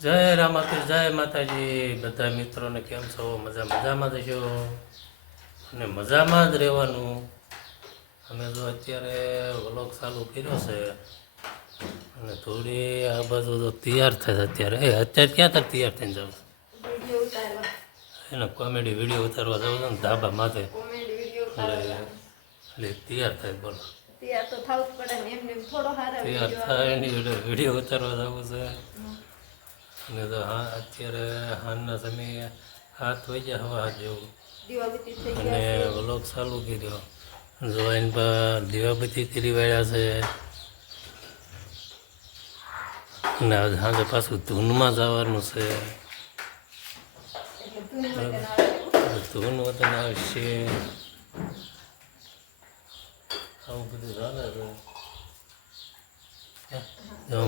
જય રામાપીર, જય માતાજી. બધા મિત્રોને કેમ છો? મજામાં જશો અને મજામાં જ રહેવાનું. અમે તો અત્યારે વ્લોગ ચાલુ કર્યો છે અને થોડી આ બાજુ તો તૈયાર થાય અત્યારે. અત્યારે ક્યાં તક તૈયાર થઈને જાવ? એને કોમેડી વિડીયો ઉતારવા જાવ છો ને ધાબા માથે, એટલે તૈયાર થાય. બોલો, તૈયાર થાય એની વિડીયો ઉતારવા જવું છે. અને તો હા, અત્યારે હાલના સમયે 7 વાગ્યા, હવા 7 જેવું, અને વ્લોગ ચાલુ કર્યો. જોઈને દીવાબત્તી કરી વાળ્યા છે. અને આજે સાંજે પાછું ધૂનમાં જવાનું છે. ધૂન વતન આવશે, આવું બધું ચાલે છે.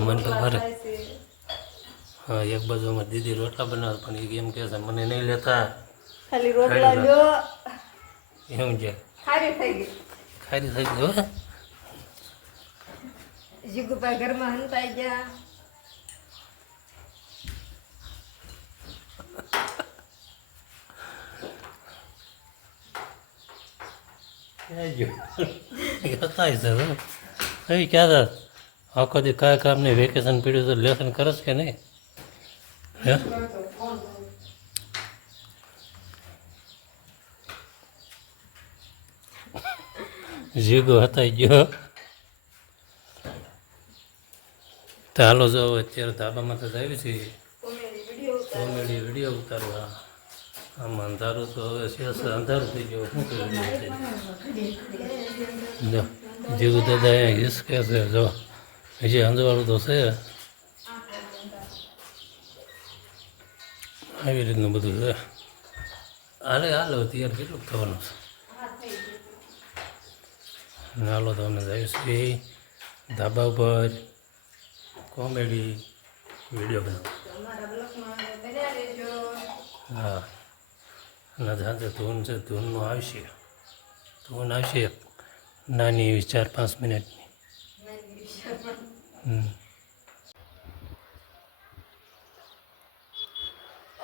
મને તો ખરે હા, એક બાજુ અમારી દીદી રોટલા બનાવે, પણ એ એમ કહે છે મને નહીં લેતા, ખાલી રોટલા લ્યો. એમ છે. ખારી થઈ ગઈ. ખારી થઈ ગઈ હો. જીગુભાઈ ઘરમાં હંતાઈ ગયા. ક્યાં ગયો? હતા છે એ ક્યાં હતા? આખો દી કયા કામને વેકેશન પીડ્યું તો લેસન કરસ કે નહીં? હે, જીગો હતા ગયો. તો હાલો જાઓ, અત્યારે ધાબામાં તો આવી છે કોમેડી વિડીયો ઉતારવા. આમ અંધારું તો હવે શેષ અંધારું થઈ ગયું. શું કર્યું? જો જીગુ દાદા અહીંયા હિસકે છે. જો હજી અંધવાળું તો છે. આવી રીતનું બધું છે. હાલે તૈયાર કેટલું થવાનું છે. હાલો તો અમે જઈએ છીએ ધાબા ઉપર કોમેડી વિડીયો બનાવવા. હા, અને સાથે ધૂન છે, ધૂનનું આવશે. ધૂન આવશે નાની એવી 4-5 મિનિટની.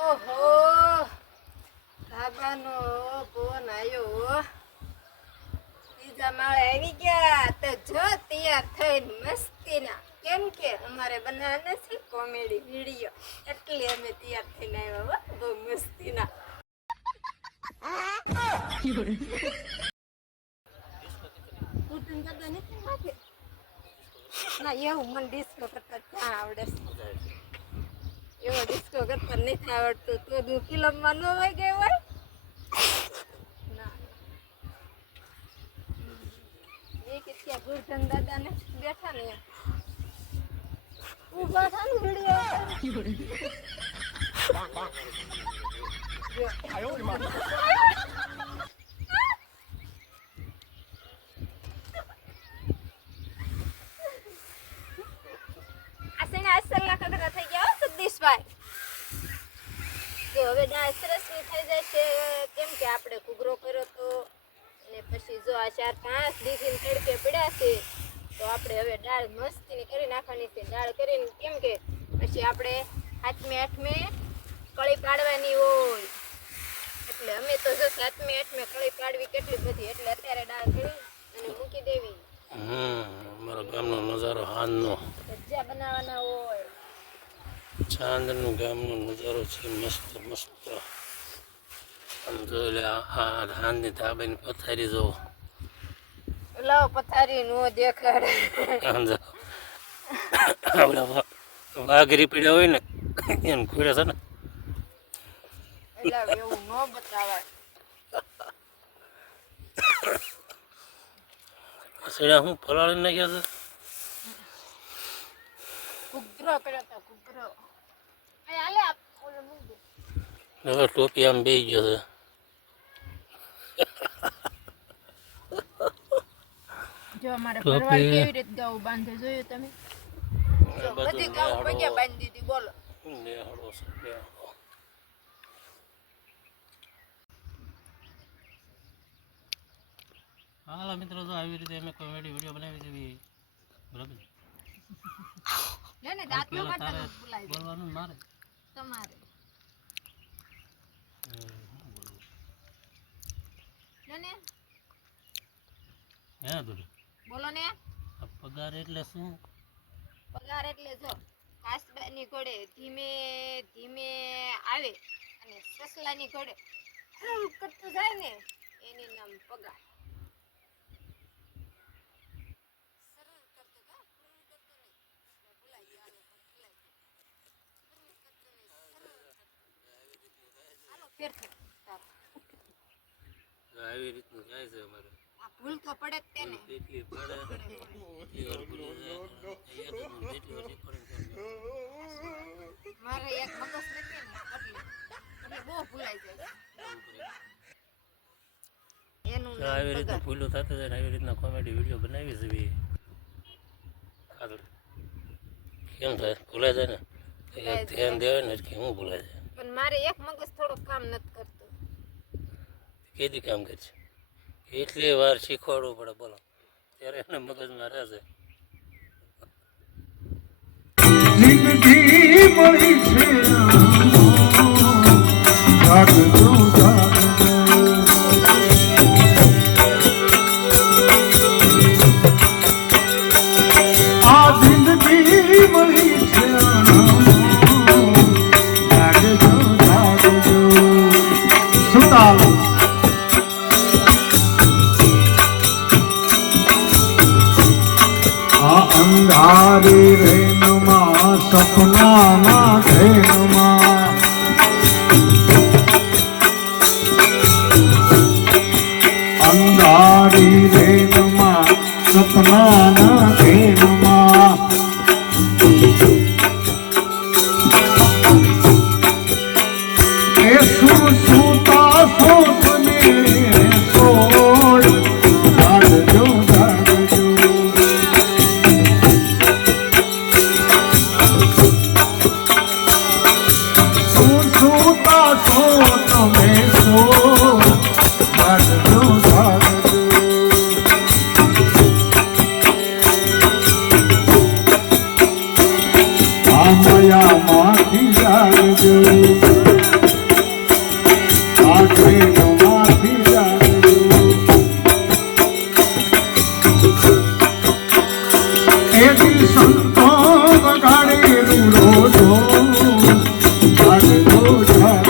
ઓહો, ધાબાનો ફોન આવ્યો. બીજા માળે આવી ગયા તો જો તૈયાર થઈને મસ્તીના. કેમ કે અમારે બનાવવાના છે કોમેડી વિડીયો, એટલે અમે તૈયાર થઈને આવ્યા. બહુ મસ્તીના. ના, એવું મને ડિસ્કો કરતા ક્યાં આવડે છે? એવો ડિસ્કો કરતા નથી આવડતું. તો હું ફિલ્મમાં ન હોય ગઈ હોય. ના, એ કે ત્યાં ગુરધન દાદા ને બેઠા ને ઉભા થા ને વિડીયો. થઈ ગયા સતીશભાઈ. તો હવે દાળ સરસ થઈ જશે. કેમ કે આપણે ઘૂઘરો કર્યો તો, અને પછી જો આ 4-5 દીધી તડકે પડ્યા છે, તો આપણે હવે દાળ મસ્તીની કરી નાખવાની છે. દાળ કરીને કેમ કે પછી આપણે 7મે કળી પાડવાની હોય, એટલે અમે તો જો 7મે કળી પાડવી કેટલી બધી, એટલે અત્યારે દાળ કરી અને મૂકી દેવી. અમારા ગામનો નજારો હાંજનો, ભજીયા બનાવવાના હોય. ચાંદનું ગામનો નજારો છે. મસ્ત મસ્ત. આમ જો એટલે આ હાંજની ધાબાની પથારી જો. લાવ પથારી નો દેખાડે. આપણા વાઘરી પીડા હોય ને એને ખુડે છે ને, એટલે એવું ન બતાવાય. સેડા હું ફલાળી નાખ્યા છે. ઘૂઘરો કર્યો તો ઘૂઘરો. હાલે ઓલો મૂક દે. હવે ટોપી આમ બેસી ગયો છે. જો અમારે ભરવાડ કેવી રીતે ગાઉ બાંધે જોયું તમે? જો બધી ગાઉ પગે બાંધી દીધી. બોલો, હાલો મિત્રો, તો આવી રીતે અમે કોમેડી વિડીયો બનાવી દેવી. બરાબર, લે ને દાંત નો કાઢતા બોલવાનું મારે. તમારે લો ને હે દોરી બોલો ને આ પગાર એટલે શું? પગાર એટલે જો કાસબાની ઘોડે ધીમે ધીમે આવે અને સસલાની ઘોડે કરતું જાય ને એની નામ પગાર. સરળ કરતું કા સરળ કરતું નહીં ભૂલાઈ ગયું આલો ફેર આવી રીતનું જાય છે અમારે. આ ભૂલ તો પડે જ તેને એટલી પડે એટલી વાર ભૂલી જાય જેટલી વાર શીખવાડીને સમજાવો. મારે એક મગજ નથી ને એટલે બહુ ભૂલાઈ જાય એનું તો આવી રીતના ભૂલું થતું જાય ને આવી રીતના કોમેડી વિડીયો બનાવી છે આગળ કેમ થાય ભૂલાઈ જાય ને ધ્યાન દેવાય ને કે હું ભૂલાઈ જાય. પણ મારે એક મગજ થોડું કામ નથી કરતું. કેદી કામ કરશે એટલી વાર શીખવાડવું પડે બોલો ત્યારે એને મગજમાં રહેશે. જિંદગી મળી છે જાગજો જાગજો આ જિંદગી મળી છે જાગજો જાગજો સુતાલો આ અંધારી રેનમાં સપનામાં ધેનમાં અંધારી રેનમાં સપનાના ધેનમાં એ સુતા સોપને સોળ જાગજો જાગજો સુતા છો તમે સો જાગજો જાગજો આ માયામાંથી જાગજો આ ટ્રેનમાંથી જાગજો એથી સંતો વગાડે રૂડો જાગજો જાગજો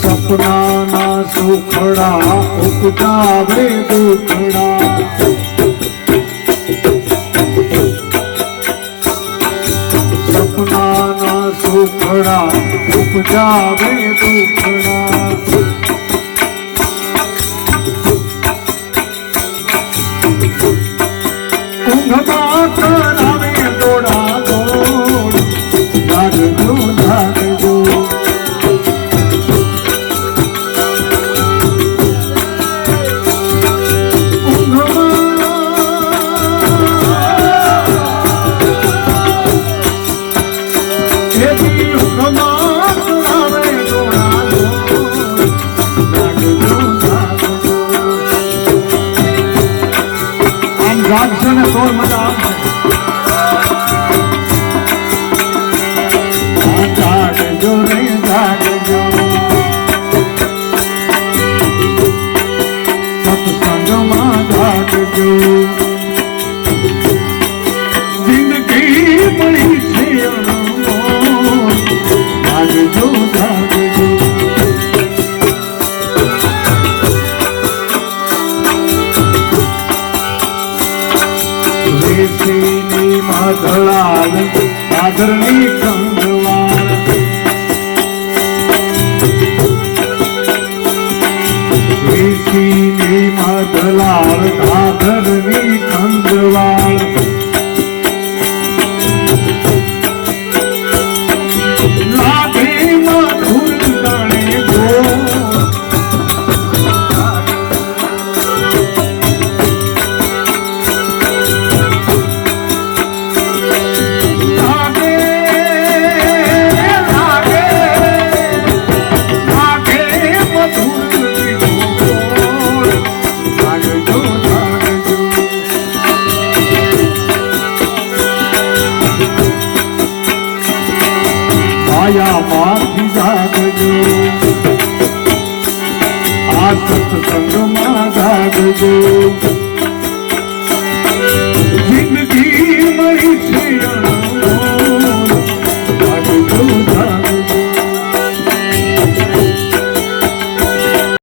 સપનાના સુખડા ઉપજાવે દુખડા સપનાના સુખડા ઉપજાવે દુખડા ઊંઘમાં કરાવે દોડા દોડ જાગજો જાગજો જાગશો ને તો મજા આવશે. જાગજો રે જાગજો સત્સંગમાં જાગજો જિંદગી મળી છે અનમોલ જાગજો જાગજો રેતીની માધળાલ પાદરની કંગવાળ રેતીની માધળાલ પાદરની કંગવાળ લાગે મધુર ગણે ગોળ માયામાંથી જાગજો આ સત્સંગમાં જાગજો